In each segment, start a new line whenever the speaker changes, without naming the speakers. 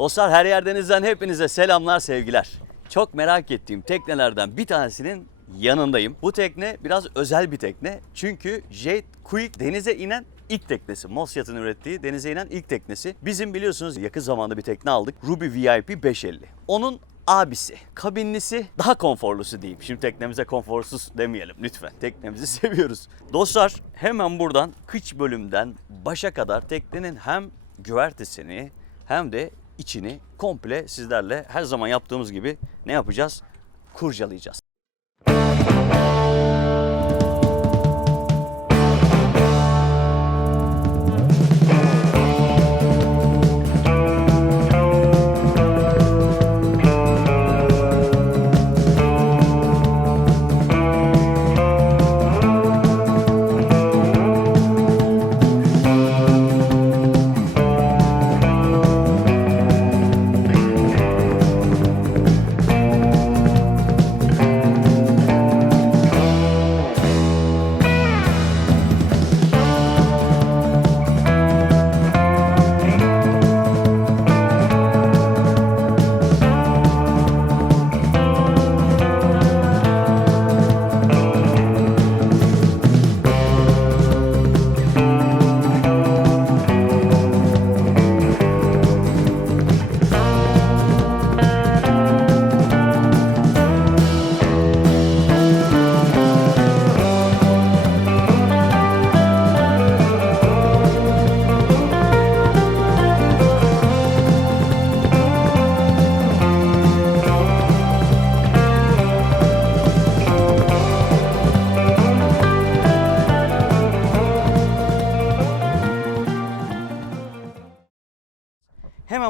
Dostlar her yerdenizden hepinize selamlar sevgiler. Çok merak ettiğim teknelerden bir tanesinin yanındayım. Bu tekne biraz özel bir tekne. Çünkü Jet Quick denize inen ilk teknesi. Mosyat'ın ürettiği denize inen ilk teknesi. Bizim biliyorsunuz yakın zamanda bir tekne aldık. Ruby VIP 550. Onun abisi, kabinlisi, daha konforlusu diyeyim. Şimdi teknemize konforsuz demeyelim lütfen. Teknemizi seviyoruz. Dostlar hemen buradan kıç bölümden başa kadar teknenin hem güvertesini hem de içini komple sizlerle her zaman yaptığımız gibi ne yapacağız? Kurcalayacağız.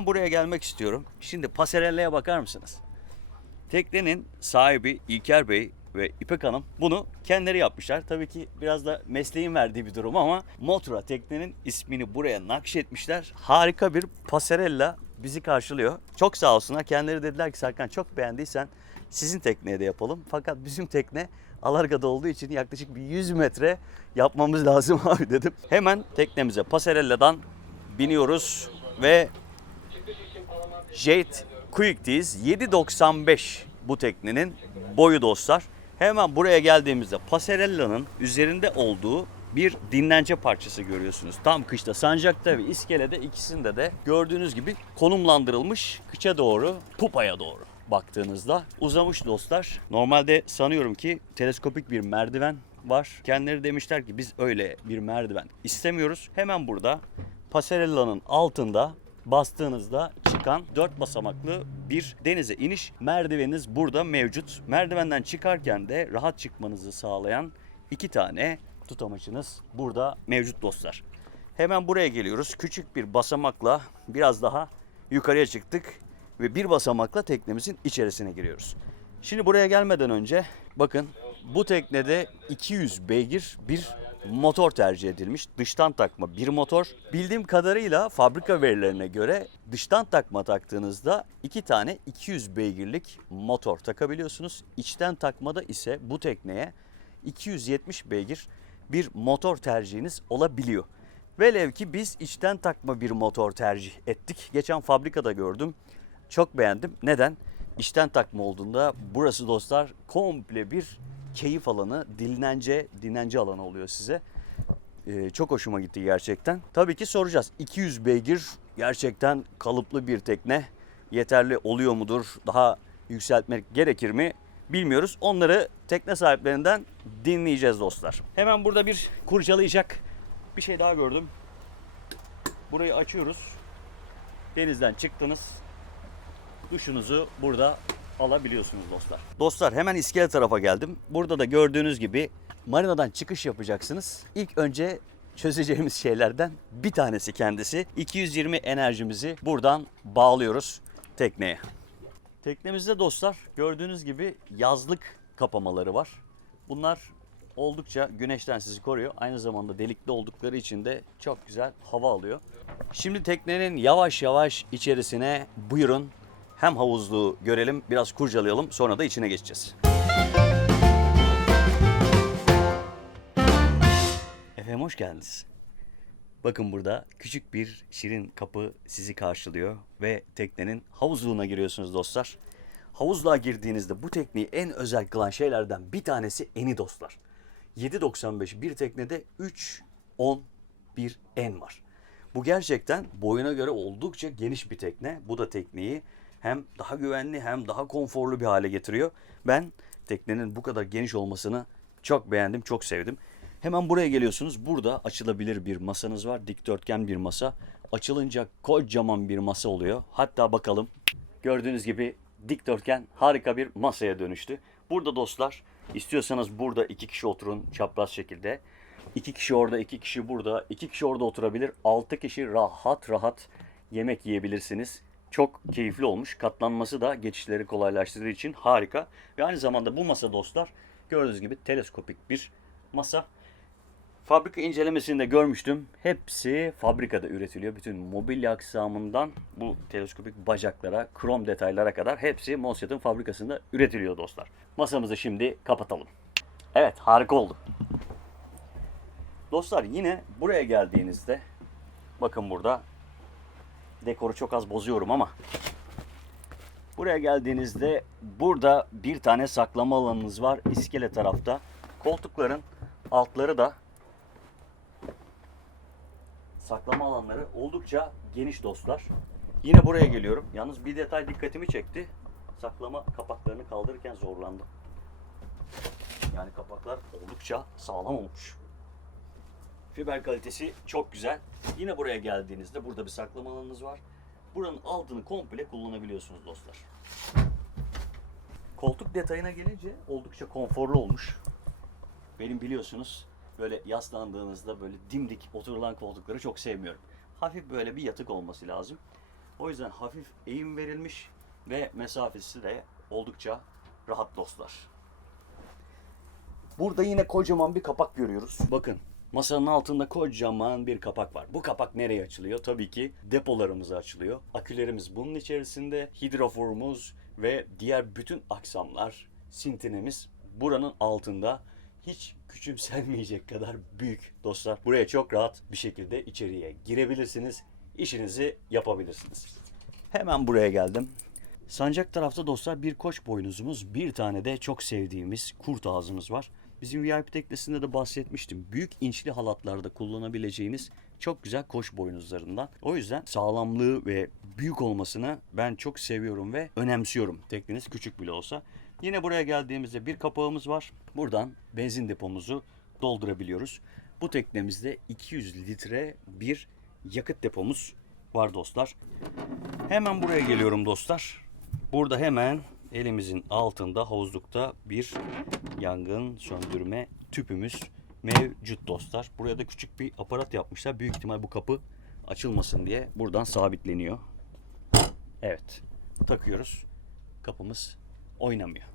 Hemen buraya gelmek istiyorum. Şimdi Pasarella'ya bakar mısınız? Teknenin sahibi İlker Bey ve İpek Hanım bunu kendileri yapmışlar. Tabii ki biraz da mesleğin verdiği bir durum ama Motura teknenin ismini buraya nakşetmişler. Harika bir pasarella bizi karşılıyor. Çok sağ olsunlar. Kendileri dediler ki Serkan çok beğendiysen sizin tekneye de yapalım. Fakat bizim tekne Alarga'da olduğu için yaklaşık bir 100 metre yapmamız lazım abi dedim. Hemen teknemize Pasarella'dan biniyoruz ve Jet Quick'teyiz. 7.95 bu teknenin boyu dostlar. Hemen buraya geldiğimizde Pasarella'nın üzerinde olduğu bir dinlence parçası görüyorsunuz. Tam kışta sancakta ve iskelede ikisinde de gördüğünüz gibi konumlandırılmış kıça doğru, pupaya doğru baktığınızda uzamış dostlar. Normalde sanıyorum ki teleskopik bir merdiven var. Kendileri demişler ki biz öyle bir merdiven istemiyoruz. Hemen burada Pasarella'nın altında bastığınızda çıkan 4 basamaklı bir denize iniş merdiveniniz burada mevcut. Merdivenden çıkarken de rahat çıkmanızı sağlayan iki tane tutamaçınız burada mevcut dostlar. Hemen buraya geliyoruz. Küçük bir basamakla biraz daha yukarıya çıktık ve bir basamakla teknemizin içerisine giriyoruz. Şimdi buraya gelmeden önce bakın bu teknede 200 beygir bir motor tercih edilmiş. Dıştan takma bir motor. Bildiğim kadarıyla fabrika verilerine göre dıştan takma taktığınızda iki tane 200 beygirlik motor takabiliyorsunuz. İçten takmada ise bu tekneye 270 beygir bir motor tercihiniz olabiliyor. Velev ki biz içten takma bir motor tercih ettik. Geçen fabrikada gördüm. Çok beğendim. Neden? İçten takma olduğunda burası dostlar komple bir keyif alanı, dinlence, dinlence alanı oluyor size. Ee, çok hoşuma gitti gerçekten. Tabii ki soracağız. 200 beygir gerçekten kalıplı bir tekne. Yeterli oluyor mudur? Daha yükseltmek gerekir mi? Bilmiyoruz. Onları tekne sahiplerinden dinleyeceğiz dostlar. Hemen burada bir kurcalayacak bir şey daha gördüm. Burayı açıyoruz. Denizden çıktınız. Duşunuzu burada alabiliyorsunuz dostlar. Dostlar hemen iskele tarafa geldim. Burada da gördüğünüz gibi marinadan çıkış yapacaksınız. İlk önce çözeceğimiz şeylerden bir tanesi kendisi. 220 enerjimizi buradan bağlıyoruz tekneye. Teknemizde dostlar gördüğünüz gibi yazlık kapamaları var. Bunlar oldukça güneşten sizi koruyor. Aynı zamanda delikli oldukları için de çok güzel hava alıyor. Şimdi teknenin yavaş yavaş içerisine buyurun. Hem havuzluğu görelim, biraz kurcalayalım, sonra da içine geçeceğiz. Efendim hoş geldiniz. Bakın burada küçük bir şirin kapı sizi karşılıyor ve teknenin havuzluğuna giriyorsunuz dostlar. Havuzluğa girdiğinizde bu tekneyi en özel kılan şeylerden bir tanesi eni dostlar. 7.95 bir teknede 3, 10, bir en var. Bu gerçekten boyuna göre oldukça geniş bir tekne. Bu da tekneyi hem daha güvenli hem daha konforlu bir hale getiriyor. Ben teknenin bu kadar geniş olmasını çok beğendim, çok sevdim. Hemen buraya geliyorsunuz. Burada açılabilir bir masanız var. Dikdörtgen bir masa. Açılınca kocaman bir masa oluyor. Hatta bakalım. Gördüğünüz gibi dikdörtgen harika bir masaya dönüştü. Burada dostlar istiyorsanız burada iki kişi oturun çapraz şekilde. İki kişi orada, iki kişi burada, iki kişi orada oturabilir. Altı kişi rahat rahat yemek yiyebilirsiniz. Çok keyifli olmuş. Katlanması da geçişleri kolaylaştırdığı için harika. Ve aynı zamanda bu masa dostlar gördüğünüz gibi teleskopik bir masa. Fabrika incelemesinde görmüştüm. Hepsi fabrikada üretiliyor. Bütün mobilya aksamından bu teleskopik bacaklara, krom detaylara kadar hepsi Mossiad'ın fabrikasında üretiliyor dostlar. Masamızı şimdi kapatalım. Evet harika oldu. Dostlar yine buraya geldiğinizde bakın burada dekoru çok az bozuyorum ama buraya geldiğinizde burada bir tane saklama alanınız var iskele tarafta. Koltukların altları da saklama alanları oldukça geniş dostlar. Yine buraya geliyorum. Yalnız bir detay dikkatimi çekti. Saklama kapaklarını kaldırırken zorlandım. Yani kapaklar oldukça sağlam olmuş. Fiber kalitesi çok güzel. Yine buraya geldiğinizde burada bir saklama alanınız var. Buranın altını komple kullanabiliyorsunuz dostlar. Koltuk detayına gelince oldukça konforlu olmuş. Benim biliyorsunuz böyle yaslandığınızda böyle dimdik oturulan koltukları çok sevmiyorum. Hafif böyle bir yatık olması lazım. O yüzden hafif eğim verilmiş ve mesafesi de oldukça rahat dostlar. Burada yine kocaman bir kapak görüyoruz. Bakın masanın altında kocaman bir kapak var. Bu kapak nereye açılıyor? Tabii ki depolarımıza açılıyor. Akülerimiz bunun içerisinde. Hidroforumuz ve diğer bütün aksamlar, sintinemiz buranın altında. Hiç küçümsenmeyecek kadar büyük dostlar. Buraya çok rahat bir şekilde içeriye girebilirsiniz. İşinizi yapabilirsiniz. Hemen buraya geldim. Sancak tarafta dostlar bir koç boynuzumuz, bir tane de çok sevdiğimiz kurt ağzımız var. Bizim VIP teknesinde de bahsetmiştim. Büyük inçli halatlarda kullanabileceğiniz çok güzel koç boynuzlarından. O yüzden sağlamlığı ve büyük olmasını ben çok seviyorum ve önemsiyorum. Tekneniz küçük bile olsa. Yine buraya geldiğimizde bir kapağımız var. Buradan benzin depomuzu doldurabiliyoruz. Bu teknemizde 200 litre bir yakıt depomuz var dostlar. Hemen buraya geliyorum dostlar. Burada hemen elimizin altında havuzlukta bir yangın söndürme tüpümüz mevcut dostlar. Buraya da küçük bir aparat yapmışlar. Büyük ihtimal bu kapı açılmasın diye buradan sabitleniyor. Evet. Takıyoruz. Kapımız oynamıyor.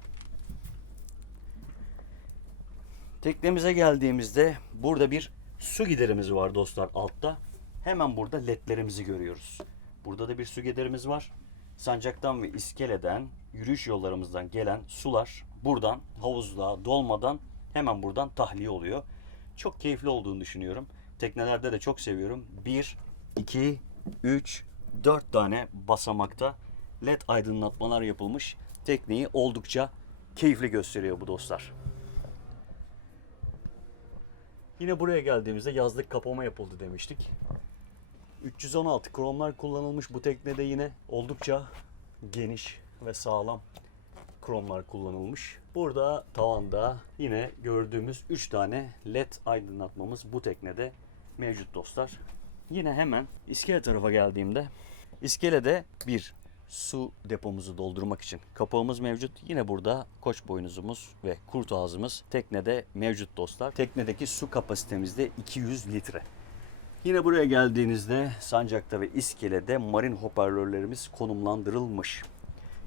Teknemize geldiğimizde burada bir su giderimiz var dostlar altta. Hemen burada ledlerimizi görüyoruz. Burada da bir su giderimiz var. Sancaktan ve iskeleden, yürüyüş yollarımızdan gelen sular buradan havuzluğa dolmadan hemen buradan tahliye oluyor. Çok keyifli olduğunu düşünüyorum. Teknelerde de çok seviyorum. 1, 2, 3, 4 tane basamakta led aydınlatmalar yapılmış. Tekneyi oldukça keyifli gösteriyor bu dostlar. Yine buraya geldiğimizde yazlık kapama yapıldı demiştik. 316 kromlar kullanılmış bu teknede yine oldukça geniş ve sağlam kromlar kullanılmış. Burada tavanda yine gördüğümüz 3 tane led aydınlatmamız bu teknede mevcut dostlar. Yine hemen iskele tarafa geldiğimde iskelede bir su depomuzu doldurmak için kapağımız mevcut. Yine burada koç boynuzumuz ve kurt ağzımız teknede mevcut dostlar. Teknedeki su kapasitemizde 200 litre. Yine buraya geldiğinizde Sancak'ta ve İskele'de marin hoparlörlerimiz konumlandırılmış.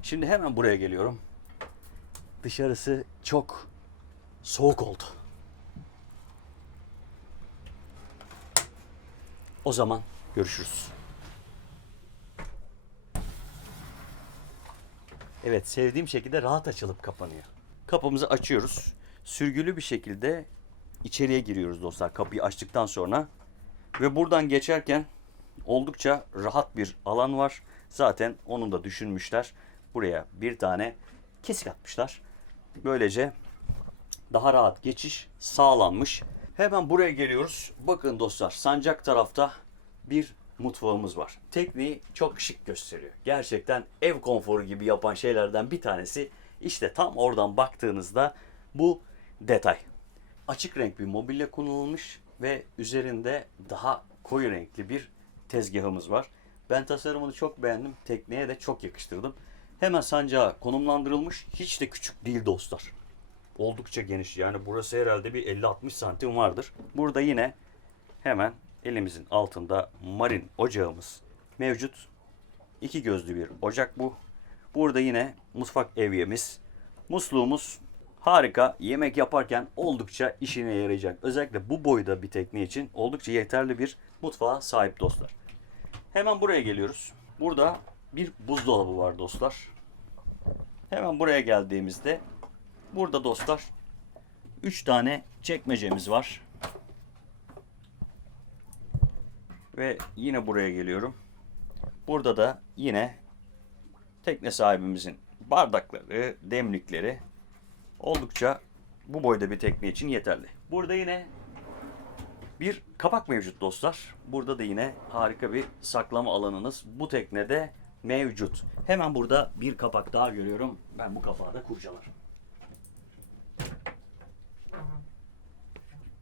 Şimdi hemen buraya geliyorum. Dışarısı çok soğuk oldu. O zaman görüşürüz. Evet sevdiğim şekilde rahat açılıp kapanıyor. Kapımızı açıyoruz. Sürgülü bir şekilde içeriye giriyoruz dostlar. Kapıyı açtıktan sonra Ve buradan geçerken oldukça rahat bir alan var. Zaten onu da düşünmüşler. Buraya bir tane kesik atmışlar. Böylece daha rahat geçiş sağlanmış. Hemen buraya geliyoruz. Bakın dostlar sancak tarafta bir mutfağımız var. Tekniği çok şık gösteriyor. Gerçekten ev konforu gibi yapan şeylerden bir tanesi işte tam oradan baktığınızda bu detay. Açık renk bir mobilya kullanılmış ve üzerinde daha koyu renkli bir tezgahımız var. Ben tasarımını çok beğendim. Tekneye de çok yakıştırdım. Hemen sancağa konumlandırılmış. Hiç de küçük değil dostlar oldukça geniş. Yani burası herhalde bir 50-60 santim vardır. Burada yine hemen elimizin altında marin ocağımız mevcut. İki gözlü bir ocak bu. Burada yine mutfak evyemiz. Musluğumuz harika. Yemek yaparken oldukça işine yarayacak. Özellikle bu boyda bir tekne için oldukça yeterli bir mutfağa sahip dostlar. Hemen buraya geliyoruz. Burada bir buzdolabı var dostlar. Hemen buraya geldiğimizde Burada dostlar 3 tane çekmecemiz var. Ve yine buraya geliyorum. Burada da yine tekne sahibimizin bardakları, demlikleri oldukça bu boyda bir tekne için yeterli. Burada yine bir kapak mevcut dostlar. Burada da yine harika bir saklama alanınız bu teknede mevcut. Hemen burada bir kapak daha görüyorum. Ben bu kapağı da kurcalarım.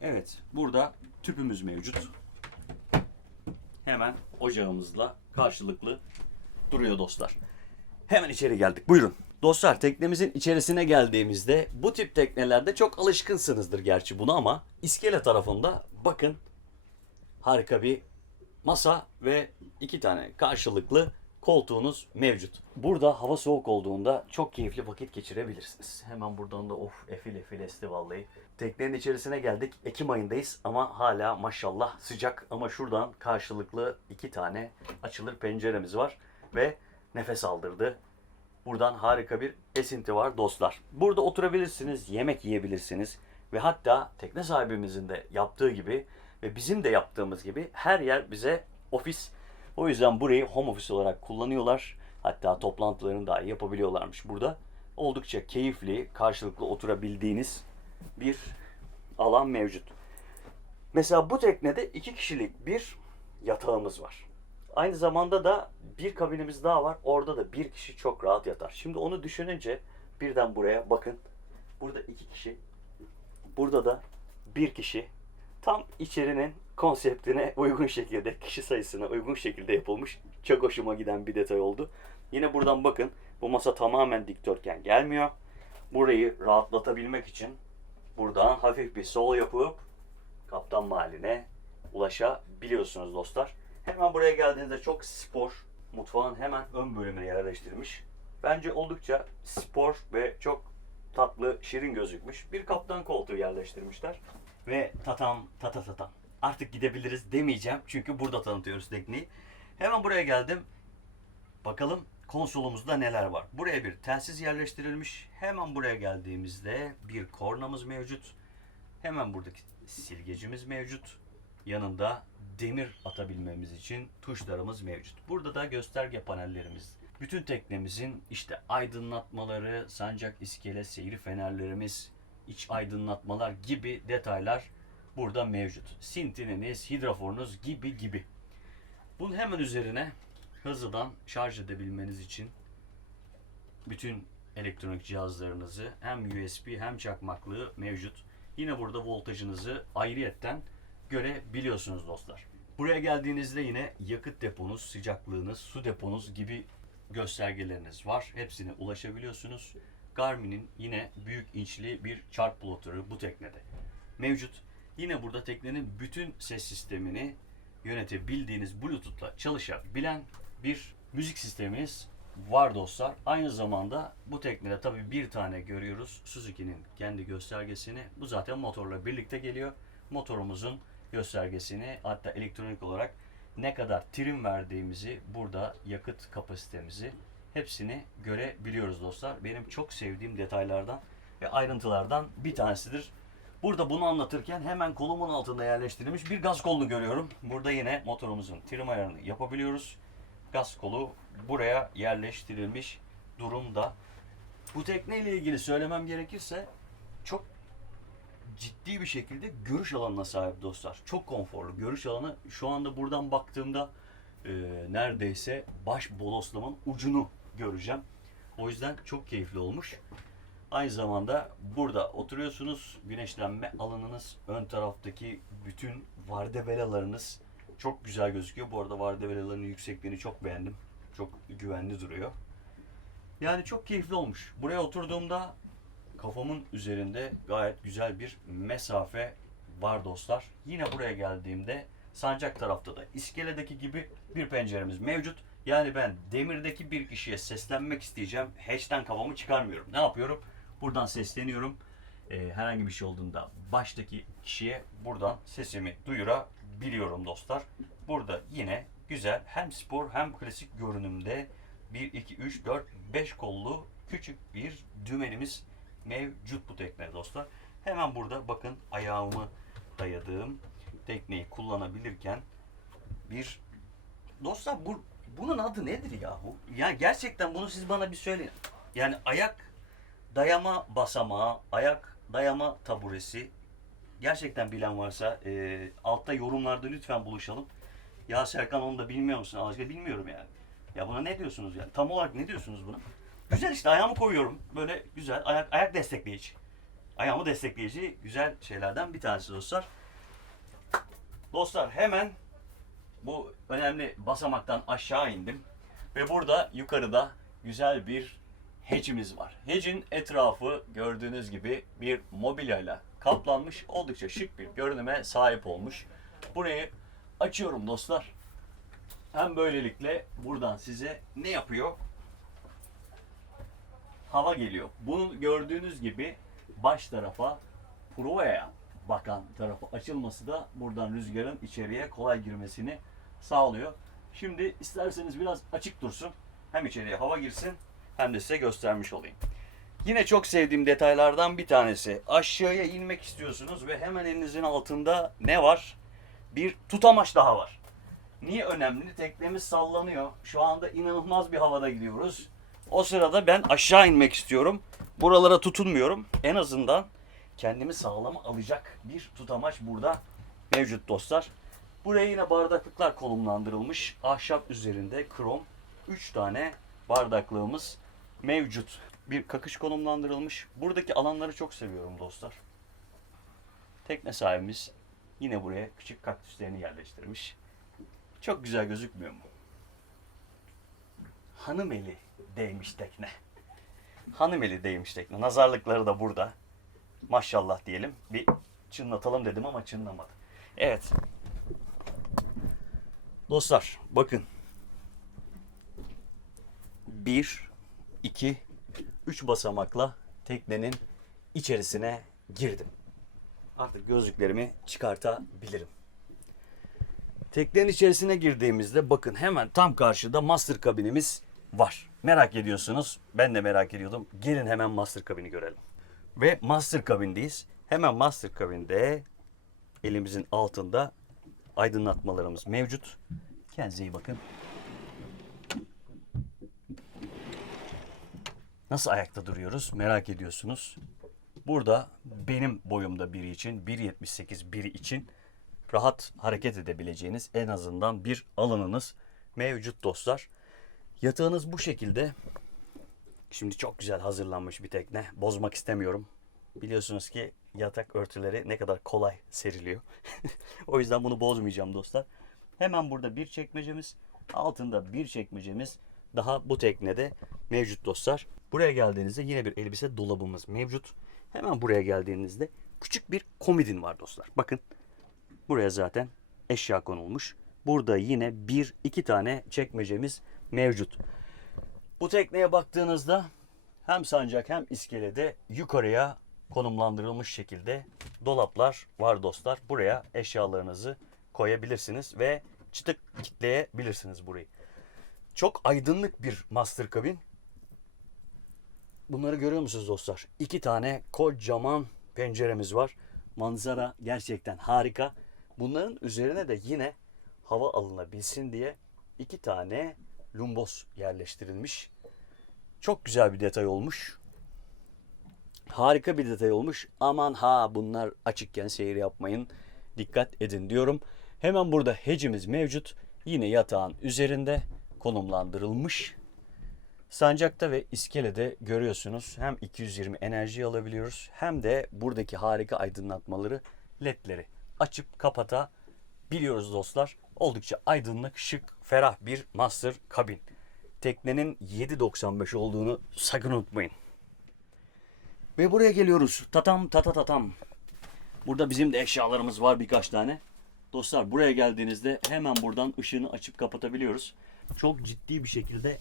Evet, burada tüpümüz mevcut. Hemen ocağımızla karşılıklı duruyor dostlar. Hemen içeri geldik. Buyurun. Dostlar teknemizin içerisine geldiğimizde bu tip teknelerde çok alışkınsınızdır gerçi buna ama iskele tarafında bakın harika bir masa ve iki tane karşılıklı koltuğunuz mevcut. Burada hava soğuk olduğunda çok keyifli vakit geçirebilirsiniz. Hemen buradan da of efil efil esti vallahi. Teknenin içerisine geldik. Ekim ayındayız ama hala maşallah sıcak. Ama şuradan karşılıklı iki tane açılır penceremiz var ve nefes aldırdı. Buradan harika bir esinti var dostlar. Burada oturabilirsiniz, yemek yiyebilirsiniz ve hatta tekne sahibimizin de yaptığı gibi ve bizim de yaptığımız gibi her yer bize ofis. O yüzden burayı home office olarak kullanıyorlar. Hatta toplantılarını dahi yapabiliyorlarmış burada. Oldukça keyifli, karşılıklı oturabildiğiniz bir alan mevcut. Mesela bu teknede iki kişilik bir yatağımız var. Aynı zamanda da bir kabinimiz daha var. Orada da bir kişi çok rahat yatar. Şimdi onu düşününce birden buraya bakın. Burada iki kişi. Burada da bir kişi. Tam içerinin konseptine uygun şekilde, kişi sayısına uygun şekilde yapılmış. Çok hoşuma giden bir detay oldu. Yine buradan bakın. Bu masa tamamen dikdörtgen gelmiyor. Burayı rahatlatabilmek için buradan hafif bir sol yapıp kaptan mahalline ulaşabiliyorsunuz dostlar. Hemen buraya geldiğinizde çok spor, mutfağın hemen ön bölümüne yerleştirmiş. Bence oldukça spor ve çok tatlı, şirin gözükmüş. Bir kaptan koltuğu yerleştirmişler. Ve tatam, tata tatam. Artık gidebiliriz demeyeceğim çünkü burada tanıtıyoruz tekniği. Hemen buraya geldim. Bakalım konsolumuzda neler var. Buraya bir telsiz yerleştirilmiş. Hemen buraya geldiğimizde bir kornamız mevcut. Hemen buradaki silgecimiz mevcut. Yanında demir atabilmemiz için tuşlarımız mevcut. Burada da gösterge panellerimiz. Bütün teknemizin işte aydınlatmaları, sancak iskele, seyir fenerlerimiz, iç aydınlatmalar gibi detaylar burada mevcut. Sintininiz, hidroforunuz gibi gibi. Bunun hemen üzerine hızlıdan şarj edebilmeniz için bütün elektronik cihazlarınızı hem USB hem çakmaklığı mevcut. Yine burada voltajınızı ayrıyetten görebiliyorsunuz dostlar. Buraya geldiğinizde yine yakıt deponuz, sıcaklığınız, su deponuz gibi göstergeleriniz var. Hepsine ulaşabiliyorsunuz. Garmin'in yine büyük inçli bir çarp plottörü bu teknede mevcut. Yine burada teknenin bütün ses sistemini yönetebildiğiniz Bluetooth'la çalışabilen bir müzik sistemimiz var dostlar. Aynı zamanda bu teknede tabii bir tane görüyoruz. Suzuki'nin kendi göstergesini. Bu zaten motorla birlikte geliyor. Motorumuzun göstergesini hatta elektronik olarak ne kadar trim verdiğimizi burada yakıt kapasitemizi hepsini görebiliyoruz dostlar. Benim çok sevdiğim detaylardan ve ayrıntılardan bir tanesidir Burada bunu anlatırken hemen kolumun altında yerleştirilmiş bir gaz kolunu görüyorum. Burada yine motorumuzun trim ayarını yapabiliyoruz. Gaz kolu buraya yerleştirilmiş durumda. Bu tekne ile ilgili söylemem gerekirse çok ciddi bir şekilde görüş alanına sahip dostlar. Çok konforlu. Görüş alanı şu anda buradan baktığımda e, neredeyse baş boloslamın ucunu göreceğim. O yüzden çok keyifli olmuş. Aynı zamanda burada oturuyorsunuz. Güneşlenme alanınız, ön taraftaki bütün vardevelalarınız çok güzel gözüküyor. Bu arada vardevelaların yüksekliğini çok beğendim. Çok güvenli duruyor. Yani çok keyifli olmuş. Buraya oturduğumda kafamın üzerinde gayet güzel bir mesafe var dostlar. Yine buraya geldiğimde sancak tarafta da iskeledeki gibi bir penceremiz mevcut. Yani ben demirdeki bir kişiye seslenmek isteyeceğim. Hatch'ten kafamı çıkarmıyorum. Ne yapıyorum? Buradan sesleniyorum. Ee, herhangi bir şey olduğunda baştaki kişiye buradan sesimi duyurabiliyorum dostlar. Burada yine güzel hem spor hem klasik görünümde 1, 2, 3, 4, 5 kollu küçük bir dümenimiz mevcut bu teknede dostlar. Hemen burada bakın ayağımı dayadığım tekneyi kullanabilirken bir dostlar bu, bunun adı nedir yahu? Yani gerçekten bunu siz bana bir söyleyin. Yani ayak dayama basamağı, ayak dayama taburesi gerçekten bilen varsa e, altta yorumlarda lütfen buluşalım. Ya Serkan onu da bilmiyor musun? Aşkına bilmiyorum yani. Ya buna ne diyorsunuz yani? Tam olarak ne diyorsunuz buna? Güzel işte ayağımı koyuyorum. Böyle güzel ayak ayak destekleyici. Ayağımı destekleyici güzel şeylerden bir tanesi dostlar. Dostlar hemen bu önemli basamaktan aşağı indim. Ve burada yukarıda güzel bir hecimiz var. Hecin etrafı gördüğünüz gibi bir mobilyayla kaplanmış. Oldukça şık bir görünüme sahip olmuş. Burayı açıyorum dostlar. Hem böylelikle buradan size ne yapıyor? Hava geliyor. Bunu gördüğünüz gibi baş tarafa provaya bakan tarafı açılması da buradan rüzgarın içeriye kolay girmesini sağlıyor. Şimdi isterseniz biraz açık dursun. Hem içeriye hava girsin hem de size göstermiş olayım. Yine çok sevdiğim detaylardan bir tanesi. Aşağıya inmek istiyorsunuz ve hemen elinizin altında ne var? Bir tutamaç daha var. Niye önemli? Teknemiz sallanıyor. Şu anda inanılmaz bir havada gidiyoruz. O sırada ben aşağı inmek istiyorum. Buralara tutunmuyorum. En azından kendimi sağlama alacak bir tutamaç burada mevcut dostlar. Buraya yine bardaklıklar konumlandırılmış. Ahşap üzerinde krom 3 tane bardaklığımız mevcut. Bir kakış konumlandırılmış. Buradaki alanları çok seviyorum dostlar. Tekne sahibimiz yine buraya küçük kaktüslerini yerleştirmiş. Çok güzel gözükmüyor mu? Hanım eli değmiş tekne. Hanım eli değmiş tekne. Nazarlıkları da burada. Maşallah diyelim. Bir çınlatalım dedim ama çınlamadı. Evet. Dostlar bakın. Bir, iki, üç basamakla teknenin içerisine girdim. Artık gözlüklerimi çıkartabilirim. Teknenin içerisine girdiğimizde bakın hemen tam karşıda master kabinimiz var. Merak ediyorsunuz. Ben de merak ediyordum. Gelin hemen master kabini görelim. Ve master kabindeyiz. Hemen master kabinde elimizin altında aydınlatmalarımız mevcut. Kendinize iyi bakın. Nasıl ayakta duruyoruz merak ediyorsunuz. Burada benim boyumda biri için 1.78 biri için rahat hareket edebileceğiniz en azından bir alanınız mevcut dostlar. Yatağınız bu şekilde. Şimdi çok güzel hazırlanmış bir tekne. Bozmak istemiyorum. Biliyorsunuz ki yatak örtüleri ne kadar kolay seriliyor. o yüzden bunu bozmayacağım dostlar. Hemen burada bir çekmecemiz, altında bir çekmecemiz daha bu teknede mevcut dostlar. Buraya geldiğinizde yine bir elbise dolabımız mevcut. Hemen buraya geldiğinizde küçük bir komodin var dostlar. Bakın buraya zaten eşya konulmuş. Burada yine bir iki tane çekmecemiz mevcut. Bu tekneye baktığınızda hem sancak hem iskelede yukarıya konumlandırılmış şekilde dolaplar var dostlar. Buraya eşyalarınızı koyabilirsiniz ve çıtık kitleyebilirsiniz burayı. Çok aydınlık bir master kabin. Bunları görüyor musunuz dostlar? İki tane kocaman penceremiz var. Manzara gerçekten harika. Bunların üzerine de yine hava alınabilsin diye iki tane lumbos yerleştirilmiş. Çok güzel bir detay olmuş. Harika bir detay olmuş. Aman ha bunlar açıkken seyir yapmayın. Dikkat edin diyorum. Hemen burada hecimiz mevcut. Yine yatağın üzerinde konumlandırılmış. Sancakta ve iskelede görüyorsunuz hem 220 enerji alabiliyoruz hem de buradaki harika aydınlatmaları ledleri açıp kapatabiliyoruz dostlar. Oldukça aydınlık, şık, ferah bir master kabin. Teknenin 7.95 olduğunu sakın unutmayın. Ve buraya geliyoruz. Tatam tata tatam. Burada bizim de eşyalarımız var birkaç tane. Dostlar buraya geldiğinizde hemen buradan ışığını açıp kapatabiliyoruz. Çok ciddi bir şekilde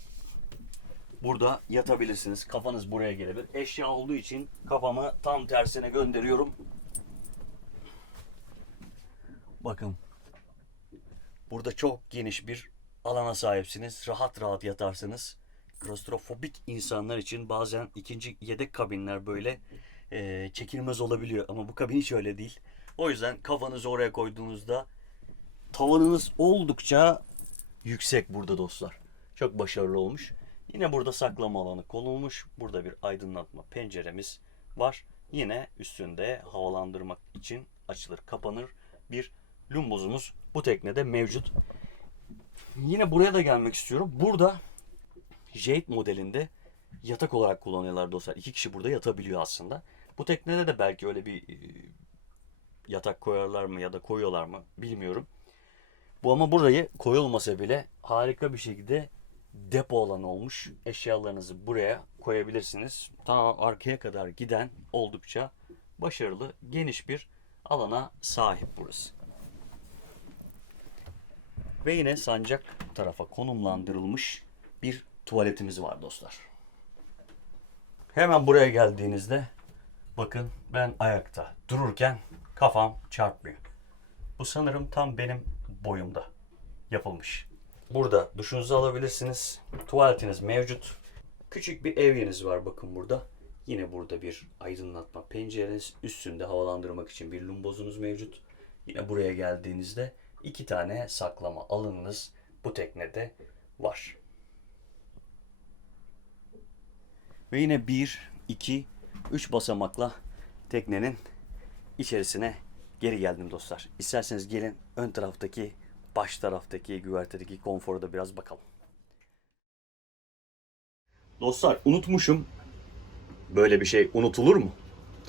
burada yatabilirsiniz. Kafanız buraya gelebilir. Eşya olduğu için kafamı tam tersine gönderiyorum. Bakın. Burada çok geniş bir alana sahipsiniz. Rahat rahat yatarsınız. Klostrofobik insanlar için bazen ikinci yedek kabinler böyle e, çekilmez olabiliyor. Ama bu kabin hiç öyle değil. O yüzden kafanızı oraya koyduğunuzda tavanınız oldukça yüksek burada dostlar. Çok başarılı olmuş. Yine burada saklama alanı konulmuş. Burada bir aydınlatma penceremiz var. Yine üstünde havalandırmak için açılır kapanır bir lumbozumuz bu teknede mevcut. Yine buraya da gelmek istiyorum. Burada Jade modelinde yatak olarak kullanıyorlar dostlar. İki kişi burada yatabiliyor aslında. Bu teknede de belki öyle bir e, yatak koyarlar mı ya da koyuyorlar mı bilmiyorum. Bu ama burayı koyulmasa bile harika bir şekilde depo alanı olmuş. Eşyalarınızı buraya koyabilirsiniz. Ta arkaya kadar giden oldukça başarılı, geniş bir alana sahip burası. Ve yine sancak tarafa konumlandırılmış bir tuvaletimiz var dostlar. Hemen buraya geldiğinizde bakın ben ayakta dururken kafam çarpmıyor. Bu sanırım tam benim boyumda yapılmış. Burada duşunuzu alabilirsiniz. Tuvaletiniz mevcut. Küçük bir evyeniz var bakın burada. Yine burada bir aydınlatma pencereniz. Üstünde havalandırmak için bir lumbozunuz mevcut. Yine buraya geldiğinizde iki tane saklama alanınız bu teknede var. Ve yine 1, 2, 3 basamakla teknenin içerisine geri geldim dostlar. İsterseniz gelin ön taraftaki, baş taraftaki, güvertedeki konforu da biraz bakalım. Dostlar unutmuşum. Böyle bir şey unutulur mu?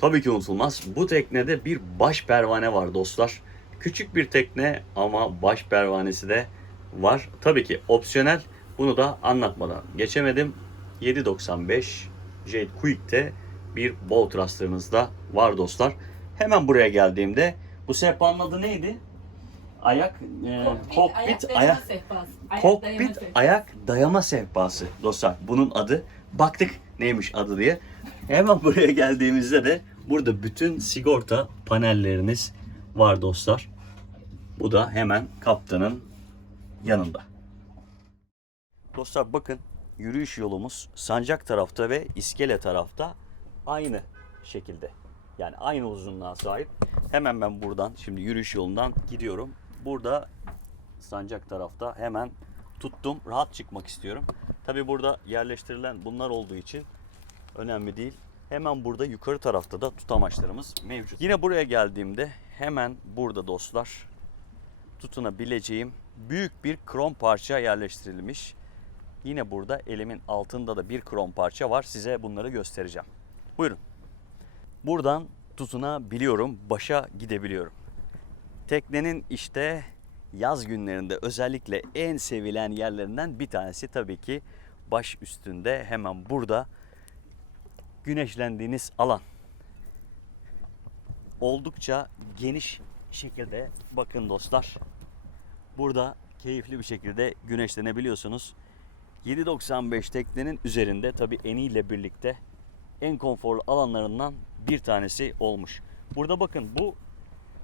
Tabii ki unutulmaz. Bu teknede bir baş pervane var dostlar. Küçük bir tekne ama baş pervanesi de var. Tabii ki opsiyonel. Bunu da anlatmadan geçemedim. 7.95 Jade Quick'te bir bow thruster'ınız da var dostlar. Hemen buraya geldiğimde bu sehpanın adı neydi? Ayak, e, kokpit,
ayak,
ayak, kokpit ayak dayama sehpası dostlar. Bunun adı. Baktık neymiş adı diye. Hemen buraya geldiğimizde de burada bütün sigorta panelleriniz var dostlar. Bu da hemen kaptanın yanında. Dostlar bakın yürüyüş yolumuz sancak tarafta ve iskele tarafta aynı şekilde. Yani aynı uzunluğa sahip. Hemen ben buradan şimdi yürüyüş yolundan gidiyorum. Burada sancak tarafta hemen tuttum. Rahat çıkmak istiyorum. Tabi burada yerleştirilen bunlar olduğu için önemli değil. Hemen burada yukarı tarafta da tutamaçlarımız mevcut. Yine buraya geldiğimde hemen burada dostlar tutunabileceğim büyük bir krom parça yerleştirilmiş. Yine burada elimin altında da bir krom parça var. Size bunları göstereceğim. Buyurun. Buradan tutunabiliyorum, başa gidebiliyorum. Teknenin işte yaz günlerinde özellikle en sevilen yerlerinden bir tanesi tabii ki baş üstünde hemen burada güneşlendiğiniz alan. Oldukça geniş şekilde bakın dostlar. Burada keyifli bir şekilde güneşlenebiliyorsunuz. 7.95 teknenin üzerinde tabi eniyle birlikte en konforlu alanlarından bir tanesi olmuş. Burada bakın bu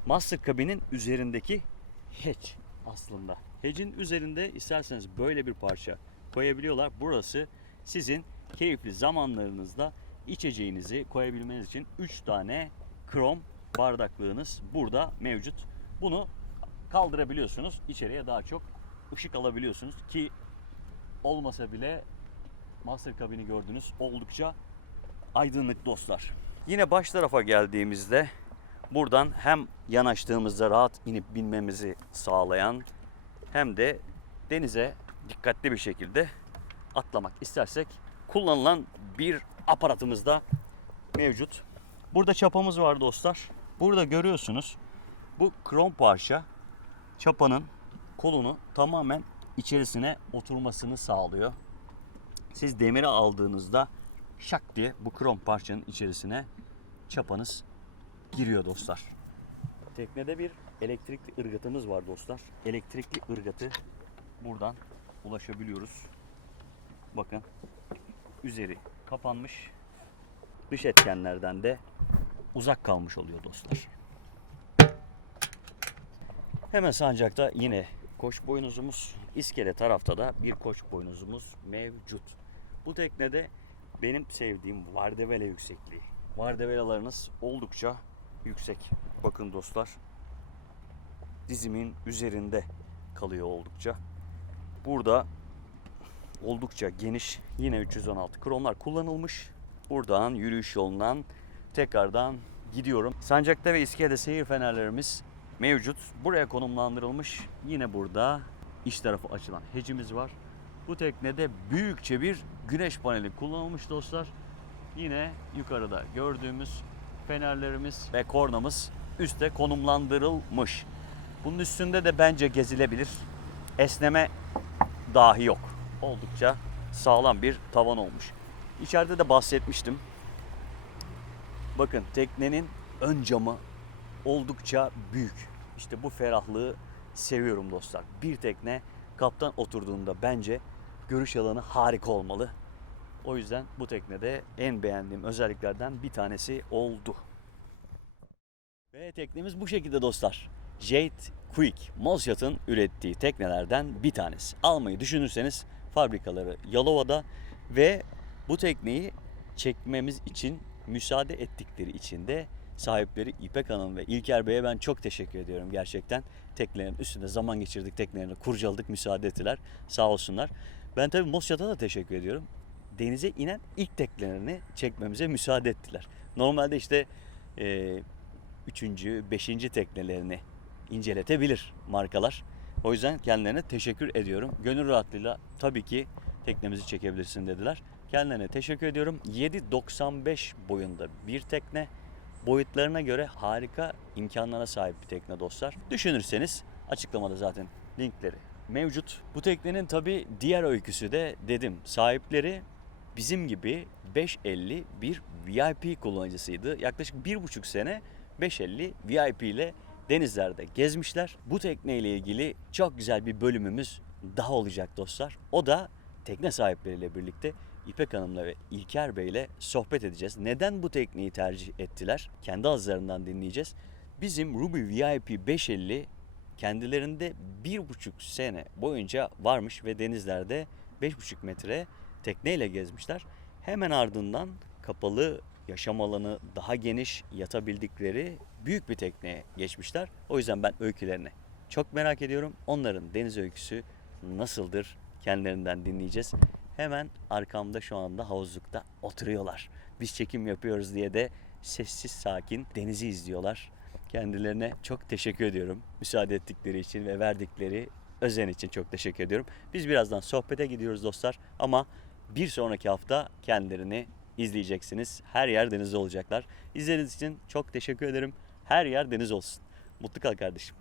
master kabinin üzerindeki hatch aslında. Hatch'in üzerinde isterseniz böyle bir parça koyabiliyorlar. Burası sizin keyifli zamanlarınızda içeceğinizi koyabilmeniz için 3 tane krom bardaklığınız burada mevcut. Bunu kaldırabiliyorsunuz. İçeriye daha çok ışık alabiliyorsunuz ki olmasa bile master kabini gördünüz. Oldukça aydınlık dostlar. Yine baş tarafa geldiğimizde buradan hem yanaştığımızda rahat inip binmemizi sağlayan hem de denize dikkatli bir şekilde atlamak istersek kullanılan bir aparatımız da mevcut. Burada çapamız var dostlar. Burada görüyorsunuz bu krom parça çapanın kolunu tamamen içerisine oturmasını sağlıyor. Siz demiri aldığınızda şak diye bu krom parçanın içerisine çapanız giriyor dostlar. Teknede bir elektrikli ırgatımız var dostlar. Elektrikli ırgatı buradan ulaşabiliyoruz. Bakın üzeri kapanmış. Dış etkenlerden de uzak kalmış oluyor dostlar. Hemen sancakta yine koç boynuzumuz, iskele tarafta da bir koç boynuzumuz mevcut. Bu teknede benim sevdiğim vardevele yüksekliği. Vardevelalarınız oldukça yüksek. Bakın dostlar. Dizimin üzerinde kalıyor oldukça. Burada oldukça geniş yine 316 kromlar kullanılmış. Buradan yürüyüş yolundan tekrardan gidiyorum. Sancakta ve iskelede seyir fenerlerimiz mevcut. Buraya konumlandırılmış. Yine burada iç tarafı açılan hecimiz var. Bu teknede büyükçe bir güneş paneli kullanılmış dostlar. Yine yukarıda gördüğümüz fenerlerimiz ve kornamız üste konumlandırılmış. Bunun üstünde de bence gezilebilir. Esneme dahi yok. Oldukça sağlam bir tavan olmuş. İçeride de bahsetmiştim. Bakın teknenin ön camı oldukça büyük. İşte bu ferahlığı seviyorum dostlar. Bir tekne kaptan oturduğunda bence görüş alanı harika olmalı. O yüzden bu teknede en beğendiğim özelliklerden bir tanesi oldu. Ve teknemiz bu şekilde dostlar. Jade Quick, Mosyat'ın ürettiği teknelerden bir tanesi. Almayı düşünürseniz fabrikaları Yalova'da ve bu tekneyi çekmemiz için müsaade ettikleri için de sahipleri İpek Hanım ve İlker Bey'e ben çok teşekkür ediyorum gerçekten. Teknelerin üstünde zaman geçirdik, teknelerini kurcaladık, müsaade ettiler. Sağ olsunlar. Ben tabii Mosyat'a da teşekkür ediyorum. Denize inen ilk teknelerini çekmemize müsaade ettiler. Normalde işte e, üçüncü, beşinci teknelerini inceletebilir markalar. O yüzden kendilerine teşekkür ediyorum. Gönül rahatlığıyla tabii ki teknemizi çekebilirsin dediler. Kendilerine teşekkür ediyorum. 7.95 boyunda bir tekne. Boyutlarına göre harika imkanlara sahip bir tekne dostlar. Düşünürseniz açıklamada zaten linkleri mevcut. Bu teknenin tabii diğer öyküsü de dedim sahipleri bizim gibi 550 bir VIP kullanıcısıydı. Yaklaşık bir buçuk sene 550 VIP ile denizlerde gezmişler. Bu tekneyle ilgili çok güzel bir bölümümüz daha olacak dostlar. O da tekne sahipleriyle birlikte İpek Hanım'la ve İlker Bey'le sohbet edeceğiz. Neden bu tekneyi tercih ettiler? Kendi ağızlarından dinleyeceğiz. Bizim Ruby VIP 550 kendilerinde bir buçuk sene boyunca varmış ve denizlerde 5,5 metre tekneyle gezmişler. Hemen ardından kapalı yaşam alanı daha geniş yatabildikleri büyük bir tekneye geçmişler. O yüzden ben öykülerini çok merak ediyorum. Onların deniz öyküsü nasıldır kendilerinden dinleyeceğiz. Hemen arkamda şu anda havuzlukta oturuyorlar. Biz çekim yapıyoruz diye de sessiz sakin denizi izliyorlar. Kendilerine çok teşekkür ediyorum. Müsaade ettikleri için ve verdikleri özen için çok teşekkür ediyorum. Biz birazdan sohbete gidiyoruz dostlar ama bir sonraki hafta kendilerini izleyeceksiniz. Her yer deniz olacaklar. İzlediğiniz için çok teşekkür ederim. Her yer deniz olsun. Mutlu kal kardeşim.